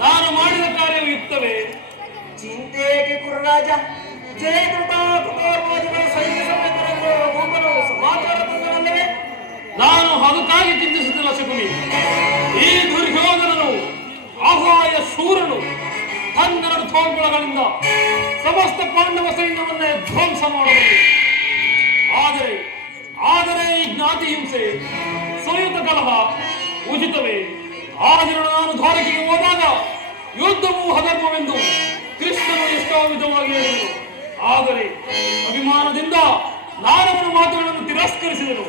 ನಾನು ಮಾಡಿದ ಕಾರ್ಯವು ಯುಕ್ತವೇ? ಚಿಂತೆಗೆ ಕುರುರಾಜ ಜಯಕೃತ ಕುಮಾರವಾದಿಗಳ ಸೈನ್ಯ ಸಮೇತರನ್ನು ಗುಂಪನು ಸಮಾಚಾರ ತಂದವಲ್ಲವೇ? ನಾನು ಅದಕ್ಕಾಗಿ ಚಿಂತಿಸುತ್ತಿಲ್ಲ ಶಕುನಿ. ಈ ದುರ್ಯೋಧನನು ಅಸಹಾಯ ಶೂರನು ತನ್ನೆರಡು ತೋಳ್ಗೊಳಗಳಿಂದ ಸಮಸ್ತ ಪಾಂಡವ ಸೈನ್ಯವನ್ನೇ ಧ್ವಂಸ ಮಾಡಬಹುದು. ಆದರೆ ಈ ಜ್ಞಾತಿ ಹಿಂಸೆ ಸಂಯುತ ಕಲಹ ಉಚಿತವೇ? ಆ ದಿನ ನಾನು ದ್ವಾರಕೆಗೆ ಹೋದಾಗ ಯುದ್ಧವು ಅಧರ್ಮವೆಂದು ಕೃಷ್ಣನು ಎಷ್ಟೋ ವಿಧವಾಗಿ ಹೇಳಿದನು. ಆದರೆ ಅಭಿಮಾನದಿಂದ ನಾನವನ ಮಾತುಗಳನ್ನು ತಿರಸ್ಕರಿಸಿದನು.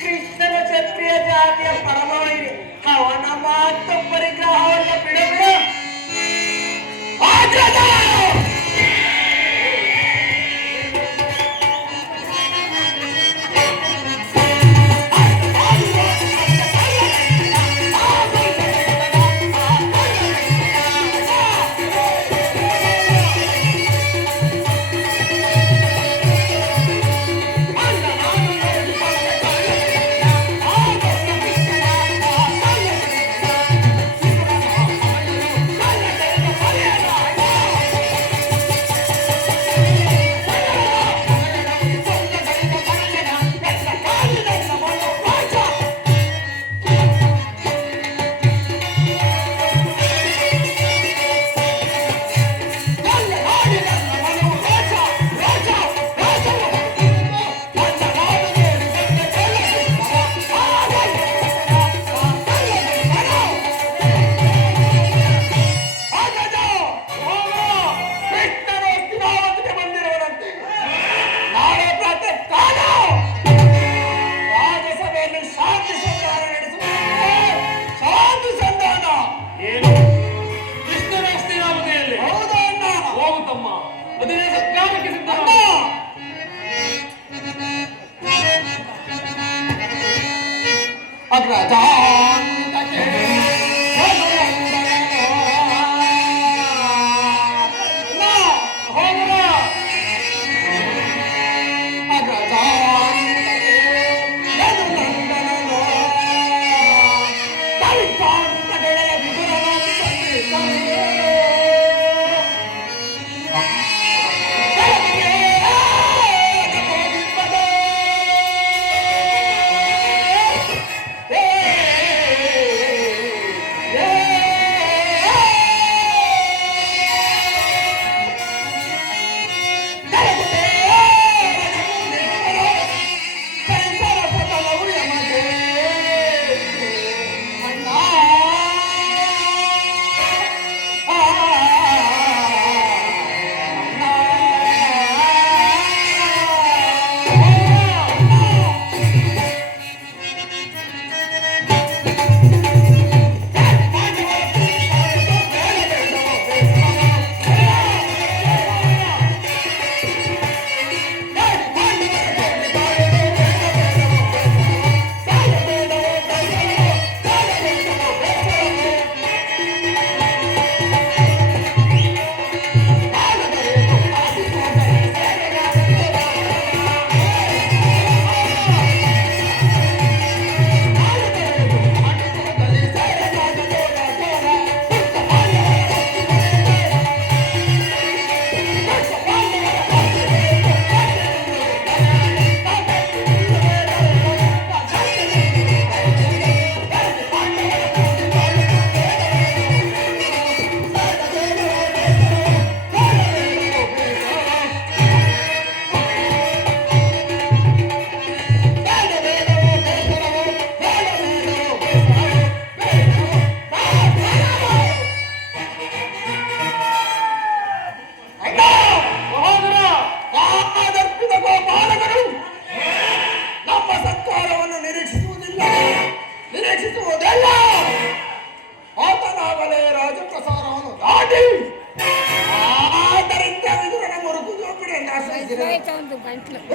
ಕೃಷ್ಣನ ಕ್ಷತ್ರಿಯ ಜಾತಿಯ ಪರಮಾಯಿರಿ ಅವನ ಮಾತು ಪರಿಗ್ರಹವನ್ನು ಬಿಡಬೇಡ.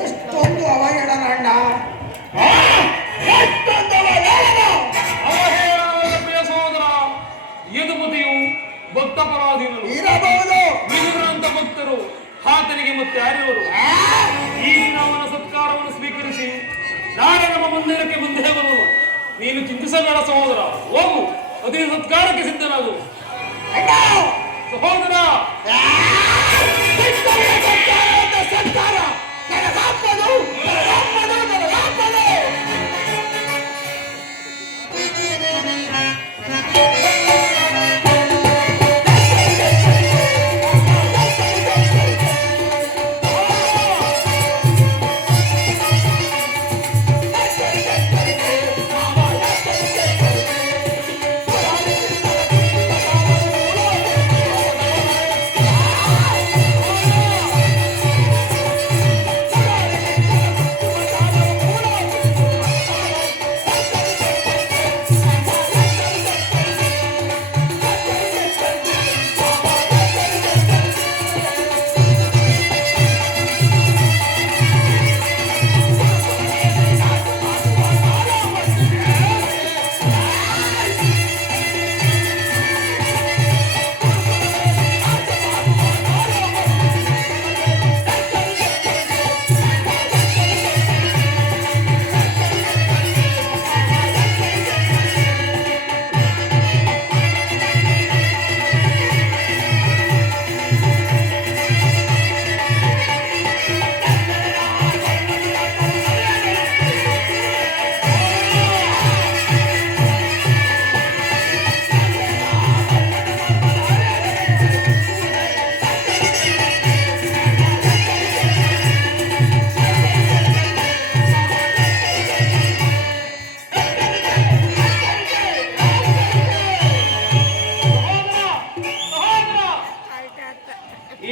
ಎಷ್ಟೊಂದು ಅವಹೇಳನ ಅಣ್ಣ, ಎಷ್ಟೊಂದು ಅವಹೇಳನ ಪ್ರಿಯ ಸಹೋದರ. ಯದುಪತಿಯು ಭಕ್ತ ಪರಾಧೀನರು ಇರಬಹುದು. ವಿದುರಂತ ಭಕ್ತರು ಆತನಿಗೆ ಮತ್ತೆ ಯಾರಿವರು ಈ ದಿನ ಅವನ ಸತ್ಕಾರವನ್ನು ಸ್ವೀಕರಿಸಿ ನಾಳೆ ನಮ್ಮ ಮಂದಿರಕ್ಕೆ ಮುಂದೆ ಬರುವನು. ನೀನು ಚಿಂತಿಸಬೇಡ ಸಹೋದರ, ಹೋಗು ಅದೇ ಸತ್ಕಾರಕ್ಕೆ ಸಿದ್ಧನಾಗು. ಸಹೋದರ ಸರ್ಕಾರ ನನಗಾಪದು, ನನಗಾಪದು, ನನಗಾಪದು.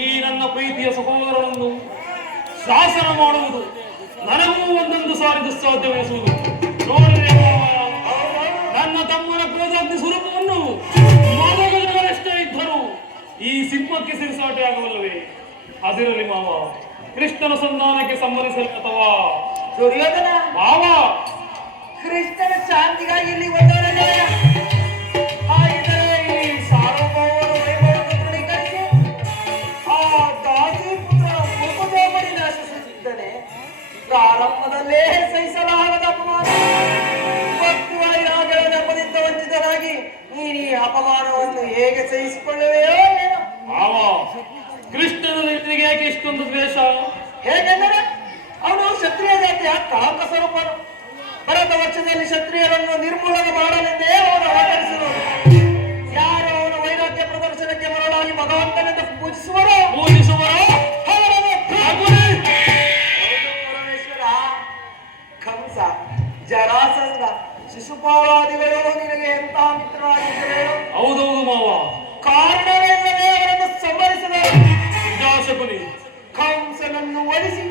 ಈ ನನ್ನ ಪ್ರೀತಿಯ ಸಹೋದರನನ್ನು ಶಾಸನ ಮಾಡುವುದು ನನಗೂ ಒಂದೊಂದು ಸಾರಿ ದುಸ್ಸಾಧ್ಯವೆನಿಸುವುದು. ನೋಡಿದೆ ನನ್ನ ತಮ್ಮನ ಕ್ರೋಧಾಗ್ನಿ ಸ್ವರೂಪವನ್ನು ಮದಗಜಗಳೆಷ್ಟೇ ಇದ್ದರೂ ಈ ಸಿಂಹಕ್ಕೆ ಸಿರಿಸಾಟೆಯಾಗವಲ್ಲವೇ? ಅದಿರಲಿ ಮಾವ, ಕೃಷ್ಣನ ಸಂಧಾನಕ್ಕೆ ಸಂಬಂಧಿಸಲಿ ಅಥವಾ ದುರ್ಯೋಧನ ಮಾವ ಕೃಷ್ಣನ ಶಾಂತಿಗಾಗಿ ಇಲ್ಲಿ ಬಂದವರಲ್ಲ. ಹಾಗಿದ್ದರೆ ಈ ಸಾರ್ವಭೌಮರ ವೈಭವವನ್ನು ತೃಣೀಕರಿಸಿ ಆ ದಾಸಿ ಪುತ್ರ ಮುಖದೇವರಿ ನಾಶಿಸುತ್ತಿದ್ದಾನೆ. ಪ್ರಾರಂಭದಲ್ಲೇ ಸಹಿಸಲಾಗದ ಅಪಮಾನ, ಭಕ್ತಿ ವೈರಾಗ್ಯಗಳ ನೆಪದಿಂದ ವಂಚಿತರಾಗಿ ನೀನು ಈ ಅಪಮಾನವನ್ನು ಹೇಗೆ ಸಹಿಸಿಕೊಳ್ಳುವೆಯೋ ಏನೋ. ಮಾವ, ಕೃಷ್ಣನ ನಿನಗೆ ಯಾಕೆ ಇಷ್ಟೊಂದು ದ್ವೇಷ? ಹೇಗೆಂದರೆ ಅವನು ಕ್ಷತ್ರಿಯ ಜಾತಿಯ ಕಾಕ ಸ್ವರೂಪನು. ಭರತ ವರ್ಷದಲ್ಲಿ ಕ್ಷತ್ರಿಯರನ್ನು ನಿರ್ಮೂಲನ ಮಾಡಲೆಂದೇ ಅವನು ಅವತರಿಸಿದನು. ಯಾರು ಅವನ ವೈರಾಗ್ಯ ಪ್ರದರ್ಶನಕ್ಕೆ ಮರಳಾಗಿ ಭಗವಂತನೆಂದು ಪೂಜಿಸುವರೋ ಅವರನ್ನು ಪರಮೇಶ್ವರ, ಕಂಸ, ಜರಾಸಂಧ, ಶಿಶುಪಾಲಾದಿಗಳು ನಿನಗೆ ಎಂತಹ ಮಿತ್ರರಾಗಿದ್ದರೆ ಹೌದೌದು ಮಾವ, ಕಾರಣವಿಲ್ಲದೆ ಅವರನ್ನು ಸಂಹರಿಸಿದರು. ವಿಜಾಶಕುನಿ ಕಂಸನನ್ನು ಒಲಿಸಿ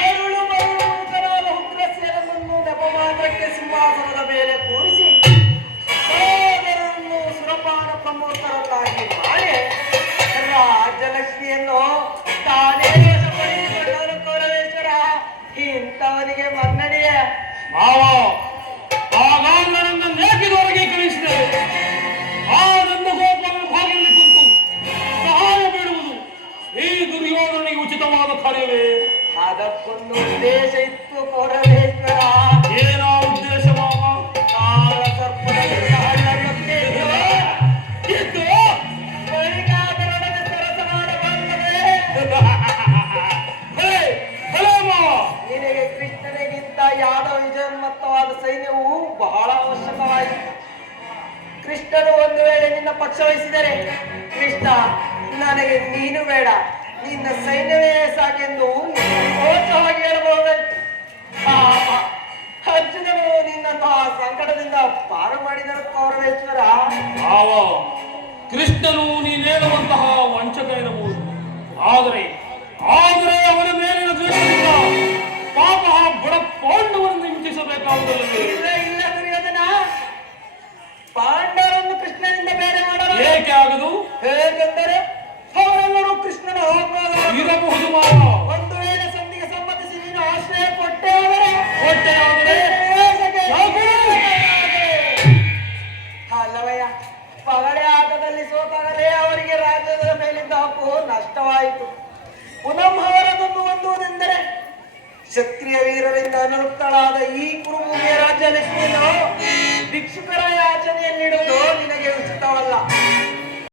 ಕರುಳು ಮರುಳೂತನಾದ ಉಗ್ರಸೇನನ್ನು ನೆಪ ಮಾತ್ರಕ್ಕೆ ಸಿಂಹಾಸನದ ಮೇಲೆ ಕೂರಿಸಿ ಸೋದರರನ್ನು ಸುರಪಾನ ಪ್ರಮೋದರನ್ನಾಗಿ ಮಾಡಿ ರಾಜಲಕ್ಷ್ಮಿಯನ್ನು ತಾನೇ ವಶಪಡಿಸಿಕೊಂಡವನು ಕೌರವೇಶ್ವರ. ಇಂಥವನಿಗೆ ಮನ್ನಣೆಯ ಮಾವ, ಆಗ ನನ್ನನ್ನು ನೇಕಿದವರೆಗೆ ಕಳಿಸಿದೆ. ಆ ನನ್ನ ಗೋಪಾಲನ ಭಾಗದಲ್ಲಿ ಕುಂತು ಸಹಾಯ ಬೇಡುವುದು ಈ ದುರ್ಯೋಧನಿಗೆ ಉಚಿತವಾದ ಕಾರ್ಯವೇ? ಅದಕ್ಕೊಂದು ಉದ್ದೇಶ ಇತ್ತು ಕೌರವೇಶ್ವರ. ಏನ ಉದ್ದೇಶ ಮಾವ? ಕಾಳ ಸರ್ಪದಿಂದ ಹಳ್ಳಕ್ಕೆ ಇದ್ದು ಬಳಿಗಾದರೊಡನೆ ಸರಸ ಮಾಡಬಾರದೆ. ಭಲೇ ಮಾವ, ನಿನಗೆ ಕೃಷ್ಣನಿಗಿಂತ ಯಾದವ ವಿಜಯೋನ್ಮತ್ತವಾದ ಸೈನ್ಯವು ಬಹಳ ಅವಶ್ಯಕವಾಯಿತು. ಕೃಷ್ಣನು ಒಂದು ವೇಳೆ ನಿನ್ನ ಪಕ್ಷ ವಹಿಸಿದರೆ, ಕೃಷ್ಣ ನನಗೆ ನೀನು ಬೇಡ, ನಿನ್ನ ಸೈನ್ಯವೇ ಸಾಕೆಂದು ಸ್ಪಷ್ಟವಾಗಿ ಹೇಳಬಹುದಾಯ್ತು. ಅರ್ಜುನನು ನಿನ್ನಂತಹ ಸಂಕಟದಿಂದ ಪಾರು ಮಾಡಿದನು ಕೌರವೇಶ್ವರ. ಮಾವ, ಕೃಷ್ಣನು ನೀನೇಳುವಂತಹ ವಂಚಕ ಎನ್ನಬಹುದು. ಆದರೆ ಅವನ ಮೇಲಿನ ದ್ವೇಷದಿಂದ ಪಾಪ ಬಡ ಪಾಂಡವರನ್ನು ಹಿಂಸಿಸಬೇಕಾಗುವುದಲ್ಲವೇ? ಇಲ್ಲ ಇಲ್ಲ ದುರ್ಯೋಧನ, ಪಾಂಡವರನ್ನು ಕೃಷ್ಣನಿಂದ ಬೇರೆ ಮಾಡಲು ಏಕೆ ಆಗದು? ಹೇಗೆಂದರೆ ಅವರೆಲ್ಲರೂ ಕೃಷ್ಣನ ಹೋಗುವಾಗ ಇರಬಹುದು ಮಾವ. ಒಂದು ವೇಳೆ ಸಂಧಿಗೆ ಸಂಬಂಧಿಸಿ ನೀನು ಆಶ್ರಯ ಕೊಟ್ಟೆ ಆದರೆ ಅಲ್ಲವಯ್ಯ, ಪಗಡೆ ಆಟದಲ್ಲಿ ಸೋತಾಗಲೇ ಅವರಿಗೆ ರಾಜ್ಯದ ಮೇಲಿದ್ದ ಹಕ್ಕು ನಷ್ಟವಾಯಿತು. ಕ್ಷತ್ರಿಯ ವೀರರಿಂದ ಅನುರುಕ್ತಳಾದ ಈ ಕುರುಭೂಮಿಯ ರಾಜ್ಯಲಕ್ಷ್ಮಿಯನ್ನು ಭಿಕ್ಷುಕರ